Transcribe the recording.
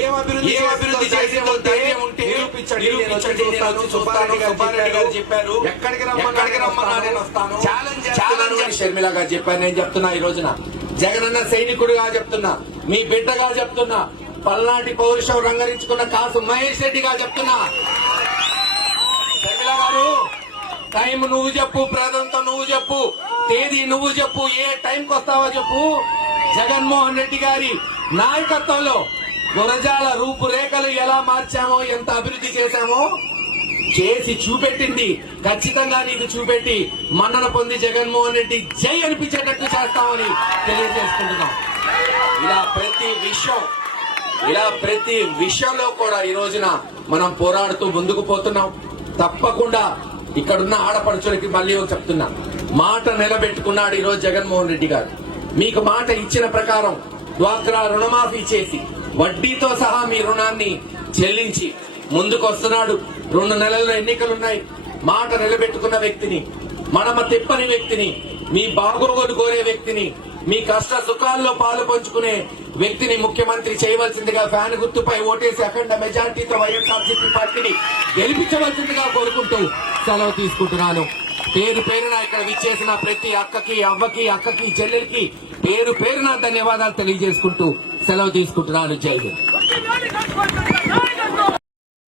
ఏం అభివృద్ధి ఏం అభివృద్ధి చేసిందో ధైర్యం ఉంటే నిరూపించండి. నిరూపించండి. నేను వచ్చి చూస్తాను. సుబ్బారెడ్డి గారు సుబ్బారెడ్డి గారు చెప్పారు. ఎక్కడికి నేను రమ్మన్నా వస్తాను. నేను వస్తాను. ఛాలెంజ్ ఛాలెంజ్ చేస్తున్నాను అని షర్మిల గారు చెప్పారు. నేను చెప్తున్నా ఈ రోజున. జగనన్న సైనికుడిగా చెప్తున్నా. మీ బిడ్డగా చెప్తున్నా. పల్నాటి పౌరుషం రంగరించుకున్న కాసు మహేష్ రెడ్డిగా చెప్తున్నా. షర్మిల గారు టైం నువ్వు చెప్పు ప్రాంతంతో నువ్వు చెప్పు. తేదీ నువ్వు చెప్పు. ఏ టైంకి వస్తావో చెప్పు. జగన్మోహన్ రెడ్డి గారి నాయకత్వంలో గురజాల రూపురేఖలు ఎలా మార్చామో ఎంత అభివృద్ధి చేశామో చేసి చూపెట్టింది. ఖచ్చితంగా నీకు చూపెట్టి మన్నన పొంది జగన్మోహన్ రెడ్డి జై అనిపించేటట్టు చేస్తామని తెలియజేసుకుంటున్నాం. ఇలా ప్రతి విషయం ఇలా ప్రతి విషయంలో కూడా ఈ రోజున మనం పోరాడుతూ ముందుకు పోతున్నాం. తప్పకుండా ఇక్కడున్న ఆడపడుచులకి మళ్ళీ ఒకటి చెప్తున్నా. మాట నిలబెట్టుకున్నాడు ఈరోజు జగన్మోహన్ రెడ్డి గారు. మీకు మాట ఇచ్చిన ప్రకారం డ్వాక్రా రుణమాఫీ చేసి వడ్డీతో సహా మీ రుణాన్ని చెల్లించి ముందుకొస్తున్నాడు. రెండు నెలల్లో ఎన్నికలున్నాయి. మాట నిలబెట్టుకున్న వ్యక్తిని మనమ తిప్పని వ్యక్తిని మీ బాగోగులు కోరే వ్యక్తిని మీ కష్ట సుఖాల్లో పాలు పంచుకునే వ్యక్తిని ముఖ్యమంత్రి చేయవలసిందిగా ఫ్యాన్ గుర్తుపై ఓటేసి అఖండ మెజార్టీతో వైఎస్ఆర్సీపీ పార్టీని గెలిపించవలసిందిగా కోరుకుంటూ సెలవు తీసుకుంటున్నాను. పేరు పేరున ఇక్కడ విచ్చేసిన ప్రతి అక్కకి అవ్వకి అక్కకి చెల్లెలకి పేరు పేరున ధన్యవాదాలు తెలియజేసుకుంటూ సెలవు తీసుకుంటున్నాను. జై